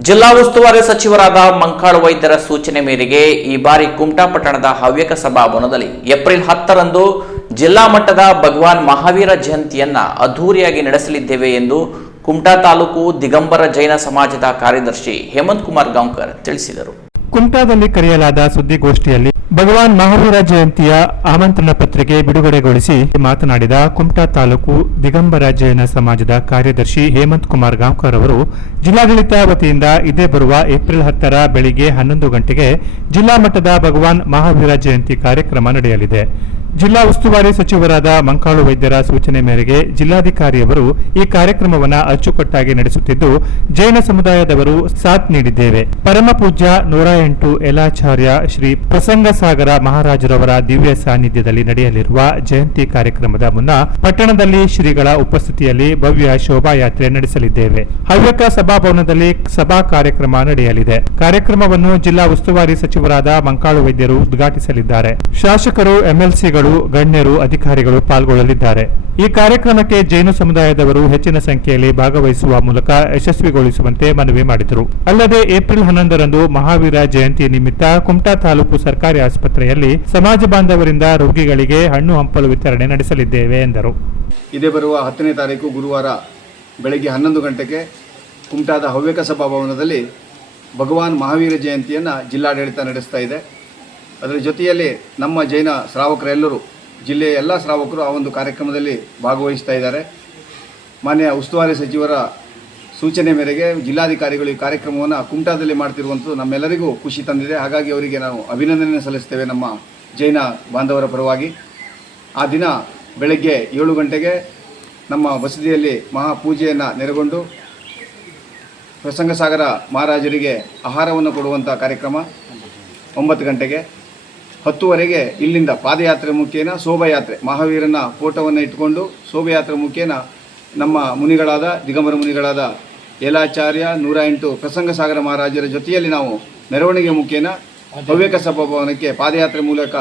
ಜಿಲ್ಲಾ ಉಸ್ತುವಾರಿ ಸಚಿವರಾದ ಮಂಕಾಳು ವೈದ್ಯರ ಸೂಚನೆ ಮೇರೆಗೆ ಈ ಬಾರಿ ಕುಮಟಾ ಪಟ್ಟಣದ ಹವ್ಯಕ ಸಭಾಭವನದಲ್ಲಿ ಏಪ್ರಿಲ್ ಹತ್ತರಂದು ಜಿಲ್ಲಾ ಮಟ್ಟದ ಭಗವಾನ್ ಮಹಾವೀರ ಜಯಂತಿಯನ್ನ ಅದ್ಧೂರಿಯಾಗಿ ನಡೆಸಲಿದ್ದೇವೆ ಎಂದು ಕುಮಟಾ ತಾಲೂಕು ದಿಗಂಬರ ಜೈನ ಸಮಾಜದ ಕಾರ್ಯದರ್ಶಿ ಹೇಮಂತ್ ಕುಮಾರ್ ಗಾಂವ್ಕರ್ ತಿಳಿಸಿದರು. ಕುಮಟಾದಲ್ಲಿ ಕರೆಯಲಾದ ಸುದ್ದಿಗೋಷ್ಠಿಯಲ್ಲಿ ಭಗವಾನ್ ಮಹಾವೀರ ಜಯಂತಿಯ ಆಮಂತ್ರಣ ಪತ್ರಿಕೆ ಬಿಡುಗಡೆಗೊಳಿಸಿ ಮಾತನಾಡಿದ ಕುಮಟಾ ತಾಲೂಕು ದಿಗಂಬರ ಜೈನ ಸಮಾಜದ ಕಾರ್ಯದರ್ಶಿ ಹೇಮಂತ್ ಕುಮಾರ್ ಗಾಂವ್ಕರ್ ಅವರು, ಜಿಲ್ಲಾಡಳಿತ ವತಿಯಿಂದ ಇದೇ ಬರುವ ಏಪ್ರಿಲ್ ಹತ್ತರ ಬೆಳಿಗ್ಗೆ ಹನ್ನೊಂದು ಗಂಟೆಗೆ ಜಿಲ್ಲಾ ಮಟ್ಟದ ಭಗವಾನ್ ಮಹಾವೀರ ಜಯಂತಿ ಕಾರ್ಯಕ್ರಮ ನಡೆಯಲಿದೆ. ಜಿಲ್ಲಾ ಉಸ್ತುವಾರಿ ಸಚಿವರಾದ ಮಂಕಾಳು ವೈದ್ಯರ ಸೂಚನೆ ಮೇರೆಗೆ ಜಿಲ್ಲಾಧಿಕಾರಿಯವರು ಈ ಕಾರ್ಯಕ್ರಮವನ್ನು ಅಚ್ಚುಕಟ್ಟಾಗಿ ನಡೆಸುತ್ತಿದ್ದು, ಜೈನ ಸಮುದಾಯದವರು ಸಾಥ್ ನೀಡಿದ್ದೇವೆ. ಪರಮ ಪೂಜ್ಯ ನೂರ ಎಂಟು ಯಲಾಚಾರ್ಯ ಶ್ರೀ ಪ್ರಸಂಗ ಸಾಗರ ಮಹಾರಾಜರವರ ದಿವ್ಯ ಸಾನ್ನಿಧ್ಯದಲ್ಲಿ ನಡೆಯಲಿರುವ ಜಯಂತಿ ಕಾರ್ಯಕ್ರಮದ ಮುನ್ನ ಪಟ್ಟಣದಲ್ಲಿ ಶ್ರೀಗಳ ಉಪಸ್ಥಿತಿಯಲ್ಲಿ ಭವ್ಯ ಶೋಭಾಯಾತ್ರೆ ನಡೆಸಲಿದ್ದೇವೆ. ಹವ್ಯಕ ಸಭಾಭವನದಲ್ಲಿ ಸಭಾ ಕಾರ್ಯಕ್ರಮ ನಡೆಯಲಿದೆ. ಕಾರ್ಯಕ್ರಮವನ್ನು ಜಿಲ್ಲಾ ಉಸ್ತುವಾರಿ ಸಚಿವರಾದ ಮಂಕಾಳು ವೈದ್ಯರು ಉದ್ಘಾಟಿಸಲಿದ್ದಾರೆ. ಶಾಸಕರು, ಎಂಎಲ್ಸಿಗಳು ಗಣ್ಯರು, ಅಧಿಕಾರಿಗಳು ಪಾಲ್ಗೊಳ್ಳಲಿದ್ದಾರೆ. ಈ ಕಾರ್ಯಕ್ರಮಕ್ಕೆ ಜೈನ ಸಮುದಾಯದವರು ಹೆಚ್ಚಿನ ಸಂಖ್ಯೆಯಲ್ಲಿ ಭಾಗವಹಿಸುವ ಮೂಲಕ ಯಶಸ್ವಿಗೊಳಿಸುವಂತೆ ಮನವಿ ಮಾಡಿದರು. ಅಲ್ಲದೆ ಏಪ್ರಿಲ್ ಹನ್ನೊಂದರಂದು ಮಹಾವೀರ ಜಯಂತಿ ನಿಮಿತ್ತ ಕುಮಟಾ ತಾಲೂಕು ಸರ್ಕಾರಿ ಆಸ್ಪತ್ರೆಯಲ್ಲಿ ಸಮಾಜ ಬಾಂಧವರಿಂದ ರೋಗಿಗಳಿಗೆ ಹಣ್ಣು ಹಂಪಲು ವಿತರಣೆ ನಡೆಸಲಿದ್ದೇವೆ, ಎಂದರು. ಇದೇ ಬರುವ ಹತ್ತನೇ ತಾರೀಕು ಗುರುವಾರ ಬೆಳಗ್ಗೆ ಹನ್ನೊಂದು ಗಂಟೆಗೆ ಕುಮಟಾದ ಹವ್ಯಕ ಸಭಾಭವನದಲ್ಲಿ ಭಗವಾನ್ ಮಹಾವೀರ ಜಯಂತಿಯನ್ನು ಜಿಲ್ಲಾಡಳಿತ ನಡೆಸ್ತಾ ಇದೆ. ಅದರ ಜೊತೆಯಲ್ಲಿ ನಮ್ಮ ಜೈನ ಶ್ರಾವಕರೆಲ್ಲರೂ, ಜಿಲ್ಲೆಯ ಎಲ್ಲ ಶ್ರಾವಕರು ಆ ಒಂದು ಕಾರ್ಯಕ್ರಮದಲ್ಲಿ ಭಾಗವಹಿಸ್ತಾ ಇದ್ದಾರೆ. ಮಾನ್ಯ ಉಸ್ತುವಾರಿ ಸಚಿವರ ಸೂಚನೆ ಮೇರೆಗೆ ಜಿಲ್ಲಾಧಿಕಾರಿಗಳು ಈ ಕಾರ್ಯಕ್ರಮವನ್ನು ಕುಮಟಾದಲ್ಲಿ ಮಾಡ್ತಿರುವಂಥದ್ದು ನಮ್ಮೆಲ್ಲರಿಗೂ ಖುಷಿ ತಂದಿದೆ. ಹಾಗಾಗಿ ಅವರಿಗೆ ನಾವು ಅಭಿನಂದನೆ ಸಲ್ಲಿಸ್ತೇವೆ ನಮ್ಮ ಜೈನ ಬಾಂಧವರ ಪರವಾಗಿ. ಆ ದಿನ ಬೆಳಗ್ಗೆ ಏಳು ಗಂಟೆಗೆ ನಮ್ಮ ಬಸದಿಯಲ್ಲಿ ಮಹಾಪೂಜೆಯನ್ನು ನೆರೆಗೊಂಡು ಪ್ರಸಂಗಸಾಗರ ಮಹಾರಾಜರಿಗೆ ಆಹಾರವನ್ನು ಕೊಡುವಂಥ ಕಾರ್ಯಕ್ರಮ, ಒಂಬತ್ತು ಗಂಟೆಗೆ. ಹತ್ತುವರೆಗೆ ಇಲ್ಲಿಂದ ಪಾದಯಾತ್ರೆ ಮುಖೇನ ಶೋಭಾಯಾತ್ರೆ. ಮಹಾವೀರನ ಫೋಟೋವನ್ನು ಇಟ್ಕೊಂಡು ಶೋಭಾಯಾತ್ರೆ ಮುಖೇನ ನಮ್ಮ ಮುನಿಗಳಾದ, ದಿಗಂಬರ ಮುನಿಗಳಾದ ಯಲಾಚಾರ್ಯ ನೂರ ಎಂಟು ಪ್ರಸಂಗ ಸಾಗರ ಮಹಾರಾಜರ ಜೊತೆಯಲ್ಲಿ ನಾವು ಮೆರವಣಿಗೆ ಮುಖೇನ ಹವ್ಯಕ ಸಭಾಭವನಕ್ಕೆ ಪಾದಯಾತ್ರೆ ಮೂಲಕ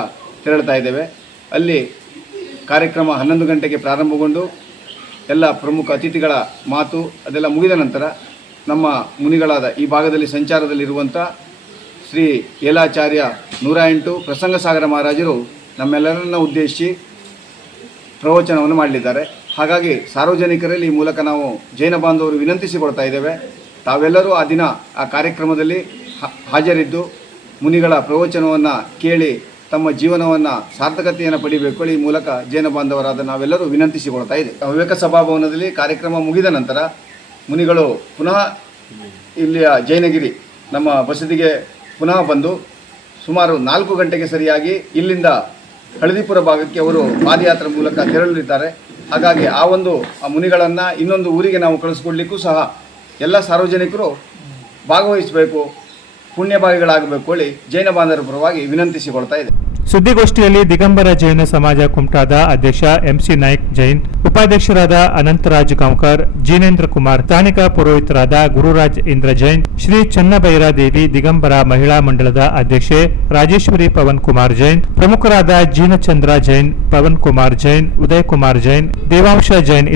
ತೆರಳ್ತಾ ಇದ್ದೇವೆ. ಅಲ್ಲಿ ಕಾರ್ಯಕ್ರಮ ಹನ್ನೊಂದು ಗಂಟೆಗೆ ಪ್ರಾರಂಭಗೊಂಡು ಎಲ್ಲ ಪ್ರಮುಖ ಅತಿಥಿಗಳ ಮಾತು ಅದೆಲ್ಲ ಮುಗಿದ ನಂತರ ನಮ್ಮ ಮುನಿಗಳಾದ ಈ ಭಾಗದಲ್ಲಿ ಸಂಚಾರದಲ್ಲಿರುವಂಥ ಶ್ರೀ ಯಲಾಚಾರ್ಯ ನೂರ ಎಂಟು ಪ್ರಸಂಗ ಸಾಗರ ಮಹಾರಾಜರು ನಮ್ಮೆಲ್ಲರನ್ನ ಉದ್ದೇಶಿಸಿ ಪ್ರವಚನವನ್ನು ಮಾಡಲಿದ್ದಾರೆ. ಹಾಗಾಗಿ ಸಾರ್ವಜನಿಕರಲ್ಲಿ ಈ ಮೂಲಕ ನಾವು ಜೈನ ಬಾಂಧವರು ವಿನಂತಿಸಿಕೊಡ್ತಾ ಇದ್ದೇವೆ. ತಾವೆಲ್ಲರೂ ಆ ದಿನ, ಆ ಕಾರ್ಯಕ್ರಮದಲ್ಲಿ ಹಾಜರಿದ್ದು ಮುನಿಗಳ ಪ್ರವಚನವನ್ನು ಕೇಳಿ ತಮ್ಮ ಜೀವನವನ್ನು ಸಾರ್ಥಕತೆಯನ್ನು ಪಡಿಬೇಕು ಈ ಮೂಲಕ ಜೈನ ಬಾಂಧವರಾದ ನಾವೆಲ್ಲರೂ ವಿನಂತಿಸಿಕೊಳ್ತಾ ಇದೆ ವಿವೇಕ ಸಭಾಭವನದಲ್ಲಿ ಕಾರ್ಯಕ್ರಮ ಮುಗಿದ ನಂತರ ಮುನಿಗಳು ಪುನಃ ಇಲ್ಲಿಯ ಜೈನಗಿರಿ, ನಮ್ಮ ಬಸದಿಗೆ ಪುನಃ ಬಂದು ಸುಮಾರು ನಾಲ್ಕು ಗಂಟೆಗೆ ಸರಿಯಾಗಿ ಇಲ್ಲಿಂದ ಹಳದಿಪುರ ಭಾಗಕ್ಕೆ ಅವರು ಪಾದಯಾತ್ರೆ ಮೂಲಕ ತೆರಳಲಿದ್ದಾರೆ. ಹಾಗಾಗಿ ಆ ಒಂದು ಆ ಮುನಿಗಳನ್ನು ಇನ್ನೊಂದು ಊರಿಗೆ ನಾವು ಕಳಿಸ್ಕೊಡ್ಲಿಕ್ಕೂ ಸಹ ಎಲ್ಲ ಸಾರ್ವಜನಿಕರು ಭಾಗವಹಿಸಬೇಕು, ಪುಣ್ಯಭಾಗಿಗಳಾಗಬೇಕು ಹೇಳಿ ಜೈನ ಬಾಂಧವರ ಪರವಾಗಿ ವಿನಂತಿಸಿಕೊಳ್ತಾ ಇದೆ ಸುದ್ದಿಗೋಷ್ಠಿಯಲ್ಲಿ ದಿಗಂಬರ ಜೈನ ಸಮಾಜ ಕುಮಟಾದ ಅಧ್ಯಕ್ಷ ಎಂಸಿ ನಾಯ್ಕ್ ಜೈನ್, ಉಪಾಧ್ಯಕ್ಷರಾದ ಅನಂತರಾಜ್ ಗಾಂವ್ಕರ್, ಜೀನೇಂದ್ರ ಕುಮಾರ್, ಸ್ಥಾನಿಕ ಪುರೋಹಿತರಾದ ಗುರುರಾಜ್ ಇಂದ್ರ ಜೈನ್, ಶ್ರೀ ಚನ್ನಭೈರ ದೇವಿ ದಿಗಂಬರ ಮಹಿಳಾ ಮಂಡಳದ ಅಧ್ಯಕ್ಷೆ ರಾಜೇಶ್ವರಿ ಪವನ್ ಕುಮಾರ್ ಜೈನ್, ಪ್ರಮುಖರಾದ ಜೀನಚಂದ್ರ ಜೈನ್, ಪವನ್ ಕುಮಾರ್ ಜೈನ್, ಉದಯ್ ಕುಮಾರ್ ಜೈನ್, ದೇವಾಂಶ ಜೈನ್